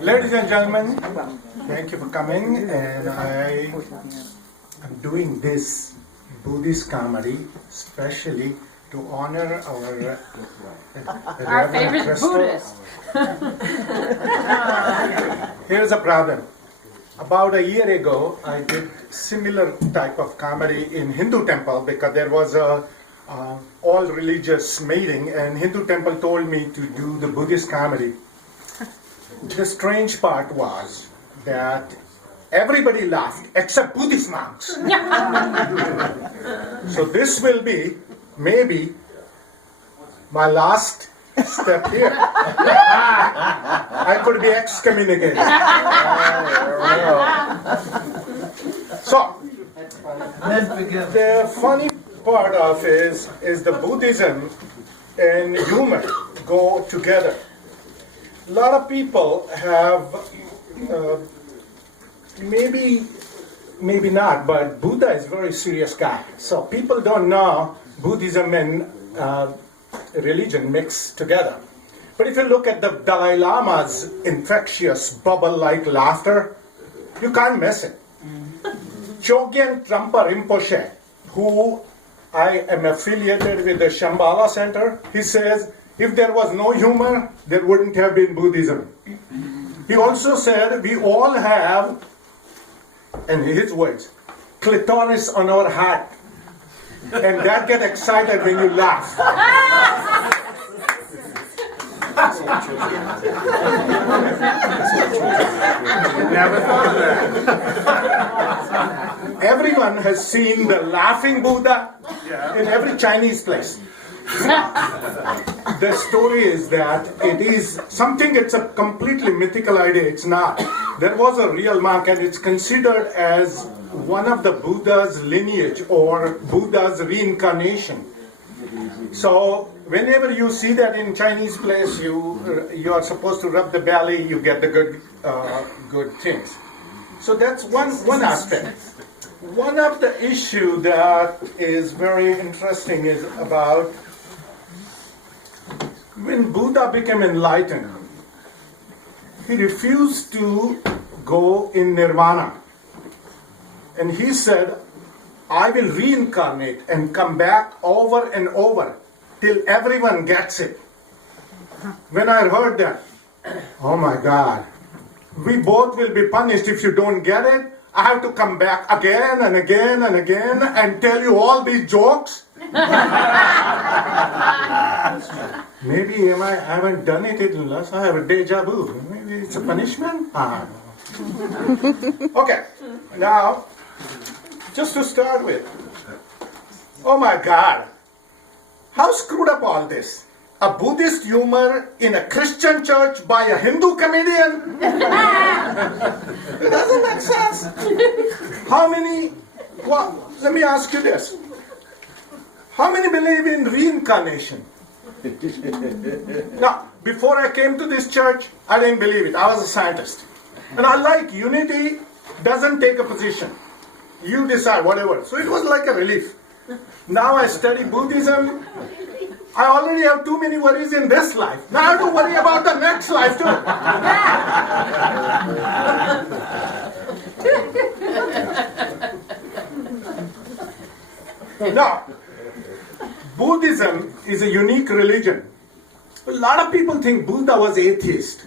Ladies and gentlemen, thank you for coming, and I am doing this Buddhist comedy especially to honor our favorite Crystal. Buddhist. Here's a problem. About a year ago, I did similar type of comedy in Hindu temple because there was a all religious meeting, and Hindu temple told me to do the Buddhist comedy. The strange part was that everybody laughed except Buddhist monks. So this will be maybe my last step here. I could be excommunicated. So the funny part of is the Buddhism and humor go together. A lot of people have maybe not, but Buddha is a very serious guy. So people don't know Buddhism and religion mixed together. But if you look at the Dalai Lama's infectious bubble-like laughter, you can't miss it. Chogyen Trungpa Rinpoche, who I am affiliated with the Shambhala Center, he says, if there was no humor, there wouldn't have been Buddhism. He also said, we all have, in his words, clitoris on our heart. And that gets excited when you laugh. Never thought of that. Everyone has seen the laughing Buddha in every Chinese place. The story is that it is something, it's a completely mythical idea. It's not. There was a real monk, and it's considered as one of the Buddha's lineage or Buddha's reincarnation. So whenever you see that in Chinese place, you are supposed to rub the belly, you get the good things. So that's one aspect. One of the issue that is very interesting is about when Buddha became enlightened, he refused to go in nirvana. And he said, I will reincarnate and come back over and over till everyone gets it. When I heard that, oh my God, we both will be punished if you don't get it. I have to come back again and again and again and tell you all these jokes. Maybe I haven't done it unless I have a deja vu. Maybe it's a punishment? Okay, now, just to start with, oh my God, how screwed up all this? A Buddhist humor in a Christian church by a Hindu comedian? It doesn't make sense. How many, well, let me ask you this. How many believe in reincarnation? Now, before I came to this church, I didn't believe it. I was a scientist. And I like unity doesn't take a position. You decide, whatever. So it was like a relief. Now I study Buddhism. I already have too many worries in this life. Now I have to worry about the next life too. Now, Buddhism is a unique religion. A lot of people think Buddha was atheist.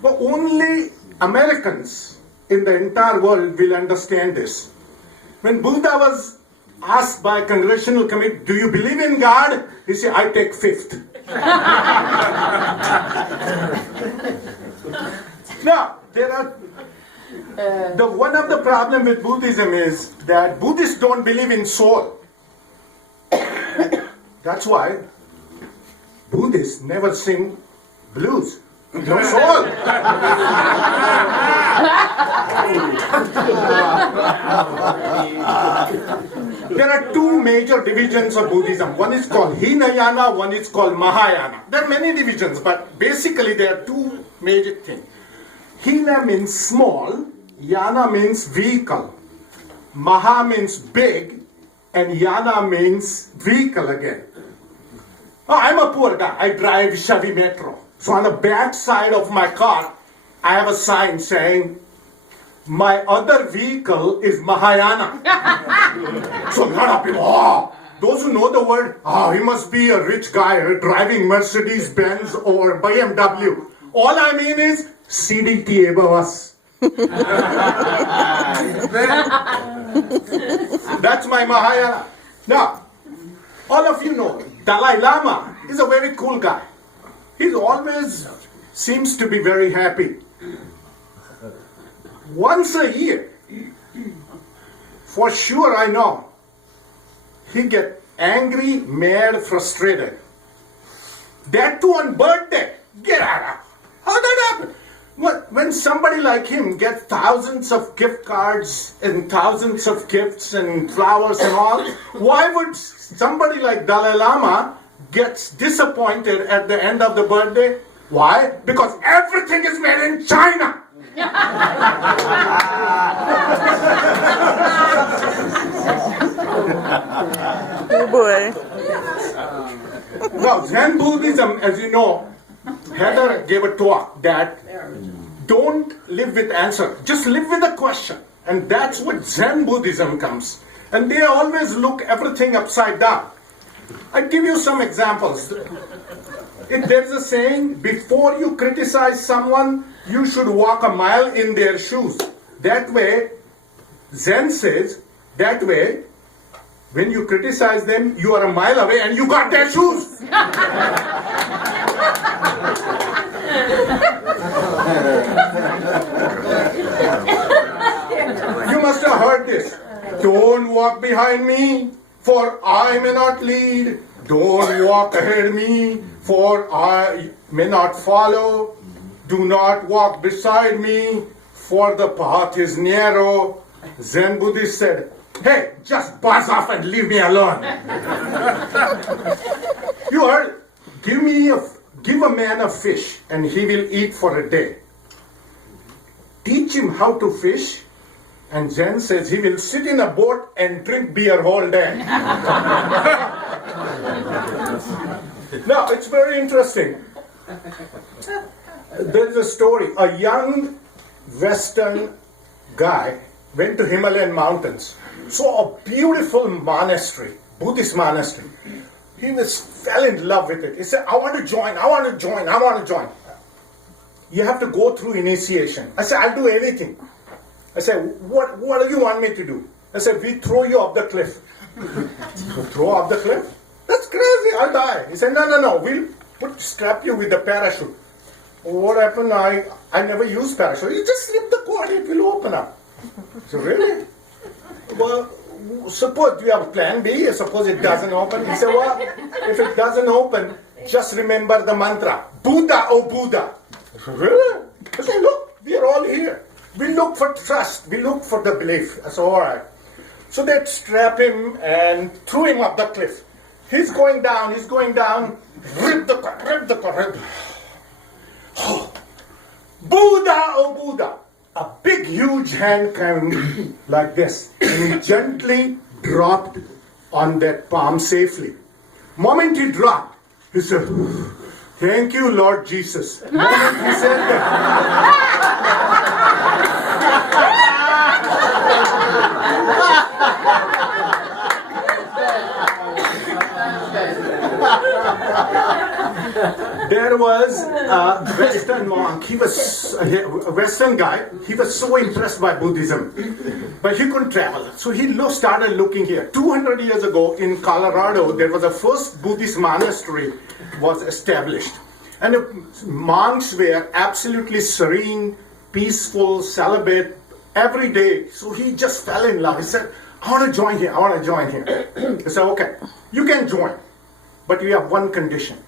But only Americans in the entire world will understand this. When Buddha was asked by a congressional committee, do you believe in God? He said, I take fifth. Now, there are one of the problem with Buddhism is that Buddhists don't believe in soul. That's why Buddhists never sing blues. No soul. There are two major divisions of Buddhism. One is called Hinayana, one is called Mahayana. There are many divisions, but basically there are two major things. Hina means small, Yana means vehicle, Maha means big, and yana means vehicle again. Oh, I'm a poor guy. I drive Chevy Metro. So on the back side of my car, I have a sign saying, my other vehicle is Mahayana. So a lot of people, those who know the word, he must be a rich guy driving Mercedes Benz or BMW. All I mean is CDT above us. That's my Mahayana. Now, all of you know, Dalai Lama is a very cool guy. He always seems to be very happy. Once a year, for sure I know, he get angry, mad, frustrated. That too on birthday. Get out of. How that happen? When somebody like him gets thousands of gift cards and thousands of gifts and flowers and all, why would somebody like Dalai Lama gets disappointed at the end of the birthday? Why? Because everything is made in China. Oh boy. Now, Zen Buddhism, as you know, Heather gave a talk that don't live with answer, just live with a question. And that's what Zen Buddhism comes. And they always look everything upside down. I'll give you some examples. If there's a saying, before you criticize someone, you should walk a mile in their shoes. That way, Zen says, that way, when you criticize them, you are a mile away and you got their shoes. You must have heard this. Don't walk behind me, for I may not lead. Don't walk ahead of me, for I may not follow. Do not walk beside me, for the path is narrow. Zen Buddhist said, hey, just buzz off and leave me alone. You heard, give a man a fish and he will eat for a day. Teach him how to fish, and Zen says he will sit in a boat and drink beer all day. Now, it's very interesting. There's a story. A young Western guy went to Himalayan mountains, saw a beautiful monastery, Buddhist monastery. He fell in love with it. He said, I want to join. You have to go through initiation. I said, I'll do anything. I said, what do you want me to do? I said, we throw you off the cliff. Throw off the cliff? That's crazy, I'll die. He said, no, we'll strap you with the parachute. What happened? I never used parachute. You just slip the cord, it will open up. So really? Well, suppose you have plan B, suppose it doesn't open. He said, well, if it doesn't open, just remember the mantra, Buddha, oh Buddha. I said, really? I said, look, we are all here. We look for trust, we look for the belief. I said, all right. So they strap him and threw him up the cliff. He's going down, rip the cord. Oh, Buddha, oh Buddha. A big, huge hand came like this, and he gently dropped on that palm safely. Moment he dropped, he said, thank you, Lord Jesus. Moment he said that, there was a Western monk. He was a Western guy. He was so impressed by Buddhism, but he couldn't travel. So he started looking here. 200 years ago in Colorado, there was a first Buddhist monastery was established, and the monks were absolutely serene, peaceful, celibate every day. So he just fell in love. He said, I want to join here. He said, okay, you can join, but you have one condition.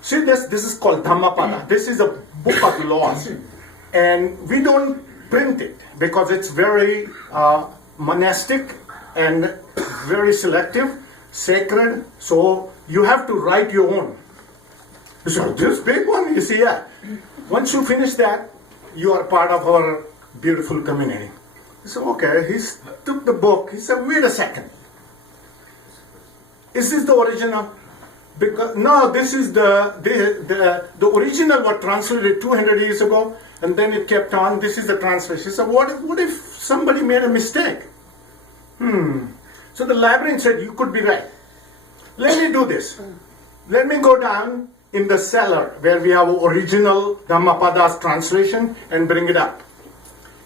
See, this is called Dhammapada. This is a book of laws. And we don't print it because it's very monastic and very selective, sacred. So you have to write your own. So this big one, you see, yeah. Once you finish that, you are part of our beautiful community. So okay, he took the book. He said, wait a second. Is this the original? Because no, this is the original was translated 200 years ago, and then it kept on. This is the translation. So what if somebody made a mistake? So the librarian said, you could be right. Let me do this. Let me go down in the cellar where we have original Dhammapada's translation and bring it up.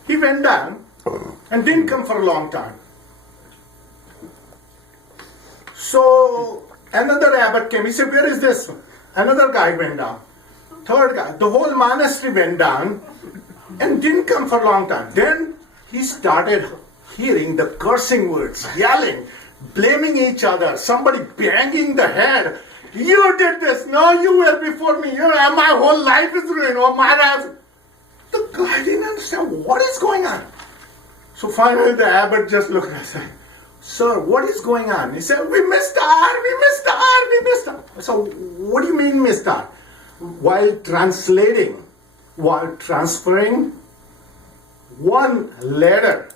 He went down and didn't come for a long time. So another abbot came. He said, where is this? Another guy went down. Third guy. The whole monastery went down and didn't come for a long time. Then he started hearing the cursing words, yelling, blaming each other, somebody banging the head. You did this. No, you were before me. My whole life is ruined. Oh, Maharaj. The guy didn't understand what is going on. So finally the abbot just looked at us and said, sir, what is going on? He said, we missed R, we missed R, we missed R. So what do you mean missed R? While translating, while transferring, one letter,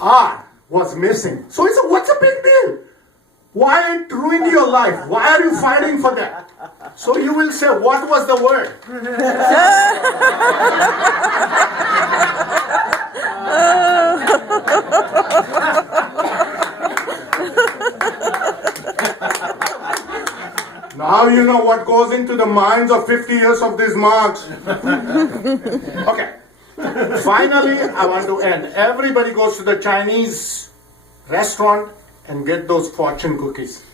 R, was missing. So he said, what's a big deal? Why it ruined your life? Why are you fighting for that? So you will say, what was the word? Now you know what goes into the minds of 50 years of these monks. Okay. Finally, I want to end. Everybody goes to the Chinese restaurant and get those fortune cookies.